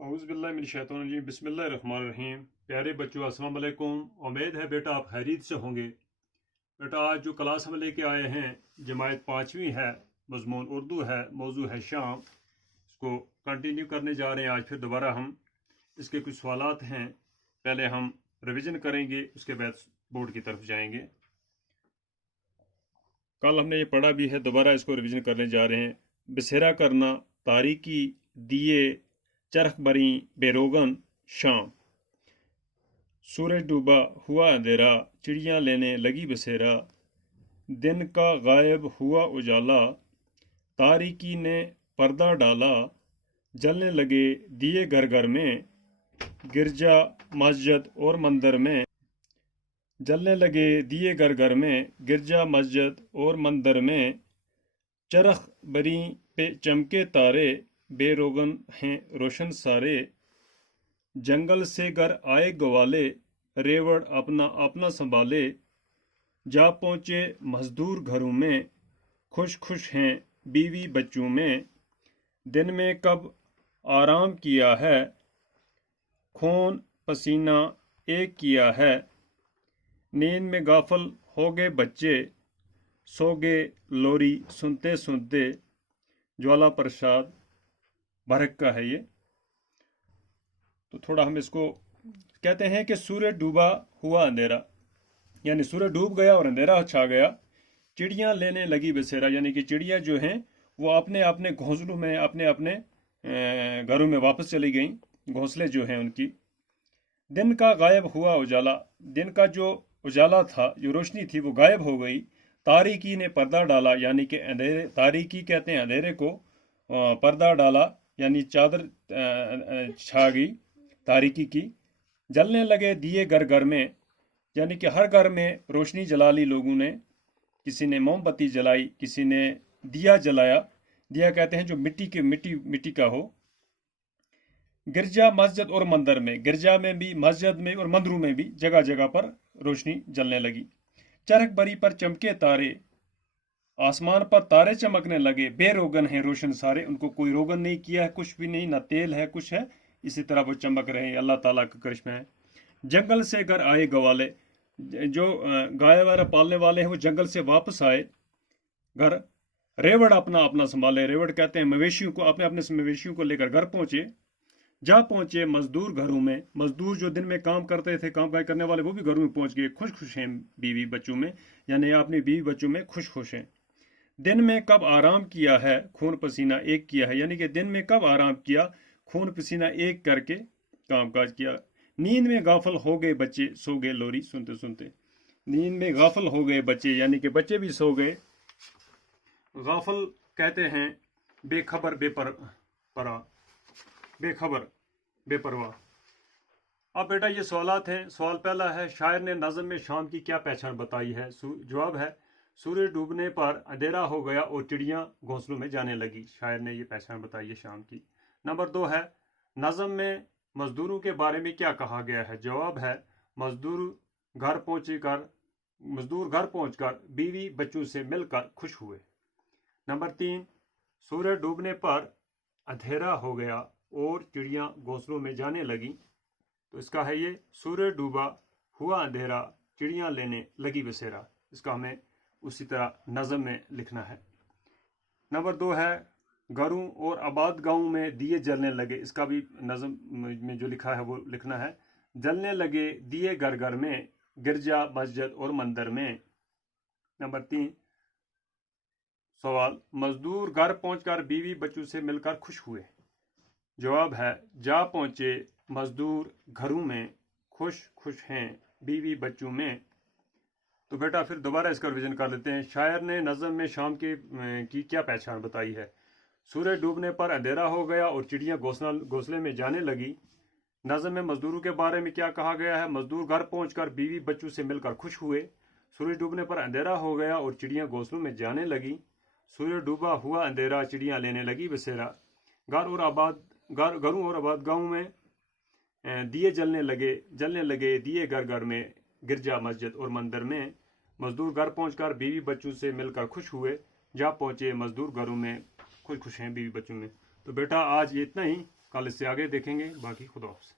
اعوذ باللہ من الشیطان الرجیم بسم اللہ الرحمن الرحیم۔ پیارے بچوں السلام علیکم، امید ہے بیٹا آپ خیریت سے ہوں گے۔ بیٹا آج جو کلاس ہم لے کے آئے ہیں جماعت 5ویں ہے، مضمون اردو ہے، موضوع ہے شام۔ اس کو کنٹینیو کرنے جا رہے ہیں آج، پھر دوبارہ ہم اس کے کچھ سوالات ہیں، پہلے ہم ریویژن کریں گے، اس کے بعد بورڈ کی طرف جائیں گے۔ کل ہم نے یہ پڑھا بھی ہے، دوبارہ اس کو ریویژن کرنے جا رہے ہیں۔ بسیرا کرنا، تاریکی، دیے، چرخ بریں، بے روغن، شام۔ سورج ڈوبا، ہوا اندھیرا، چڑیاں لینے لگی بسیرا، دن کا غائب ہوا اجالا، تاریکی نے پردہ ڈالا، جلنے لگے دیے گھر گھر میں، گرجا مسجد اور مندر میں، جلنے لگے دیے گھر گھر میں، گرجا مسجد اور مندر میں، چرخ بریں پہ چمکے تارے، بے روغن ہیں روشن سارے، جنگل سے گھر آئے گوالے، ریوڑ اپنا اپنا سنبھالے، جا پہنچے مزدور گھروں میں، خوش خوش ہیں بیوی بچوں میں، دن میں کب آرام کیا ہے، خون پسینہ ایک کیا ہے، نیند میں غافل ہو گئے بچے، سو گئے لوری سنتے سنتے۔ جوالا پرساد بھرک کا ہے یہ۔ تو تھوڑا ہم اس کو کہتے ہیں کہ سورج ڈوبا ہوا اندھیرا، یعنی سورج ڈوب گیا اور اندھیرا چھا گیا، چڑیاں لینے لگی بسیرا، یعنی کہ چڑیاں جو ہیں وہ اپنے اپنے گھونسلوں میں، اپنے اپنے گھروں میں واپس چلی گئیں، گھونسلے جو ہیں ان کی۔ دن کا غائب ہوا اجالا، دن کا جو اجالا تھا، جو روشنی تھی وہ غائب ہو گئی، تاریکی نے پردہ ڈالا، یعنی کہ اندھیرے، تاریکی کہتے ہیں اندھیرے کو، پردہ ڈالا یعنی چادر چھا گئی تاریکی کی، جلنے لگے دیے گھر گھر میں، یعنی کہ ہر گھر میں روشنی جلا لی لوگوں نے، کسی نے موم بتی جلائی، کسی نے دیا جلایا، دیا کہتے ہیں جو مٹی کا ہو۔ گرجا مسجد اور مندر میں، گرجا میں بھی، مسجد میں اور مندروں میں بھی جگہ جگہ پر روشنی جلنے لگی۔ چرخ بری پر چمکے تارے، آسمان پر تارے چمکنے لگے، بے روغن ہیں روشن سارے، ان کو کوئی روغن نہیں کیا ہے، کچھ بھی نہیں، نہ تیل ہے کچھ ہے، اسی طرح وہ چمک رہے ہیں، اللہ تعالیٰ کا کرشمہ ہے۔ جنگل سے گھر آئے گوالے، جو گائے وغیرہ پالنے والے ہیں وہ جنگل سے واپس آئے گھر، ریوڑ اپنا اپنا سنبھالے، ریوڑ کہتے ہیں مویشیوں کو، اپنے اپنے مویشیوں کو لے کر گھر پہنچے، جا پہنچے مزدور گھروں میں، مزدور جو دن میں کام کرتے تھے، کام کرنے والے وہ بھی گھروں میں پہنچ گئے، خوش خوش ہیں بیوی بچوں میں، یعنی اپنی بیوی بچوں میں خوش خوش ہیں۔ دن میں کب آرام کیا ہے، خون پسینہ ایک کیا ہے، یعنی کہ دن میں کب آرام کیا، خون پسینہ ایک کر کے کام کاج کیا۔ نیند میں غافل ہو گئے بچے، سو گئے لوری سنتے سنتے۔ نیند میں غافل ہو گئے بچے، یعنی کہ بچے بھی سو گئے۔ غافل کہتے ہیں بے خبر، بے خبر، بے پرواہ۔ اب بیٹا یہ سوالات ہیں۔ سوال پہلا ہے، شاعر نے نظم میں شام کی کیا پہچان بتائی ہے؟ جواب ہے، سورج ڈوبنے پر اندھیرا ہو گیا اور چڑیاں گھونسلوں میں جانے لگی، شاعر نے یہ پہچان بتائی ہے شام کی۔ نمبر 2 ہے، نظم میں مزدوروں کے بارے میں کیا کہا گیا ہے؟ جواب ہے، مزدور گھر پہنچ کر بیوی بچوں سے مل کر خوش ہوئے۔ نمبر 3، سورج ڈوبنے پر اندھیرا ہو گیا اور چڑیاں گھونسلوں میں جانے لگیں، تو اس کا ہے یہ، سورج ڈوبا ہوا اندھیرا، چڑیاں لینے لگی بسیرا، اس کا ہمیں اسی طرح نظم میں لکھنا ہے۔ نمبر 2 ہے، گھروں اور آباد گاؤں میں دیے جلنے لگے، اس کا بھی نظم میں جو لکھا ہے وہ لکھنا ہے، جلنے لگے دیے گھر گھر میں، گرجا مسجد اور مندر میں۔ نمبر 3 سوال، مزدور گھر پہنچ کر بیوی بچوں سے مل کر خوش ہوئے، جواب ہے، جا پہنچے مزدور گھروں میں، خوش خوش ہیں بیوی بچوں میں۔ تو بیٹا پھر دوبارہ اس کا ریویژن کر لیتے ہیں۔ شاعر نے نظم میں شام کی کیا پہچان بتائی ہے؟ سورج ڈوبنے پر اندھیرا ہو گیا اور چڑیاں گھونسلے میں جانے لگی۔ نظم میں مزدوروں کے بارے میں کیا کہا گیا ہے؟ مزدور گھر پہنچ کر بیوی بچوں سے مل کر خوش ہوئے۔ سورج ڈوبنے پر اندھیرا ہو گیا اور چڑیاں گھونسلوں میں جانے لگی۔ سورج ڈوبا ہوا اندھیرا، چڑیاں لینے لگی بسیرا۔ گھروں اور آباد گاؤں میں دیے جلنے لگے دیے گھر گھر میں، گرجا مسجد اور مندر میں۔ مزدور گھر پہنچ کر بیوی بچوں سے مل کر خوش ہوئے، جا پہنچے مزدور گھروں میں، خوش خوش ہیں بیوی بچوں میں۔ تو بیٹا آج یہ اتنا ہی، کل اس سے آگے دیکھیں گے. باقی خدا حافظ.